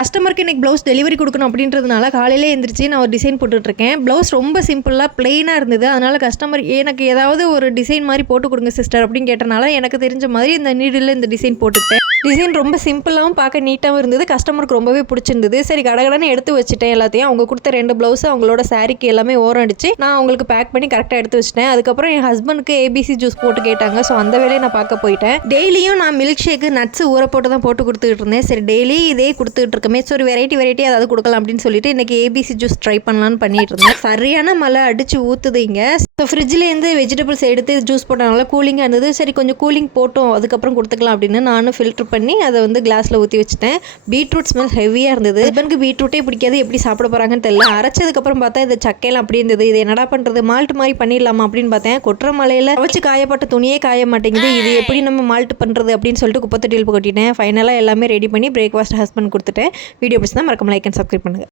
கஸ்டமருக்கு இன்றைக்கி blouse delivery கொடுக்கணும் அப்படின்றதுனால காலையிலே எழுந்திரிச்சு நான் ஒரு டிசைன் போட்டுட்ருக்கேன். ப்ளவுஸ் ரொம்ப சிம்பிளாக ப்ளெயினாக இருந்தது. அதனால் கஸ்டமர் எனக்கு ஏதாவது ஒரு டிசைன் மாதிரி போட்டு கொடுங்க சிஸ்டர் அப்படின்னு கேட்டனால எனக்கு தெரிஞ்ச மாதிரி இந்த நீடில் இந்த டிசைன் போட்டுக்கிட்டேன். டிசைன் ரொம்ப சிம்பிளாகவும் பார்க்க நீட்டாகவும் இருந்தது. கஸ்டமருக்கு ரொம்பவே பிடிச்சிருந்தது. சரி கடகடன்னு எடுத்து வச்சுட்டேன் எல்லாத்தையும். அவங்க கொடுத்த 2 ப்ளவுஸு அவங்களோட சாரீக்கு எல்லாமே ஓரம் அடிச்சு நான் அவங்களுக்கு பேக் பண்ணி கரெக்டாக எடுத்து வச்சுட்டேன். அதுக்கப்புறம் என் ஹஸ்பண்டுக்கு ஏபிசி ஜூஸ் போட்டு கேட்டாங்க. ஸோ அந்த வேலையை நான் பார்க்க போயிட்டேன். டெய்லியும் நான் மில்க் ஷேக்கு நட்ஸ் ஊற போட்டு தான் போட்டு கொடுத்துக்கிட்டு இருந்தேன். சரி டெய்லி இதே கொடுத்துட்டு இருக்கமே, ஸோ ஒரு வெரைட்டி ஏதாவது கொடுக்கலாம் அப்படின்னு சொல்லிட்டு இன்றைக்கி ஏபிசி ஜூஸ் ட்ரை பண்ணலான்னு பண்ணிட்டு இருந்தேன். சரியான மழை அடிச்சு ஊற்றுது இங்கே. ஸோ ஃப்ரிட்ஜ்லேருந்து வெஜிடபிள்ஸ் எடுத்து ஜூஸ் போட்டனால கூலிங்காக இருந்தது. சரி கொஞ்சம் கூலிங் போட்டோம் அதுக்கப்புறம் கொடுத்துக்கலாம் அப்படின்னு நானும் ஃபில்டர் பண்ணி அதை வந்து கிளாஸில் ஊற்றி வச்சுட்டேன். பீட்ரூட் ஸ்மெல் ஹெவியாக இருந்தது. ஹஸ்பண்டுக்கு பீட்ரூட்டே பிடிக்காது, எப்படி சாப்பிட போகிறாங்கன்னு தெரியல. அரைச்சதுக்கப்புறம் பார்த்தா இந்த சக்கையெல்லாம் அப்படி இருந்தது. இது என்னடா பண்ணுறது, மால்ட் மாதிரி பண்ணிடலாமா அப்படின்னு பார்த்தேன். கொட்டுற மலையில் வச்சு காயப்பட்ட துணியே காய மாட்டேங்குது. இது எப்படி நம்ம மால்ட் பண்ணுறது அப்படின்னு சொல்லிட்டு குப்பை தொட்டியில் கொட்டிட்டேன். ஃபைனலாக எல்லாமே ரெடி பண்ணி பிரேக்ஃபாஸ்ட் ஹஸ்பண்ட் கொடுத்துட்டேன். வீடியோ பிடிச்சா மறக்காம லைக் அண்ட் சப்ஸ்கிரைப் பண்ணுங்கள்.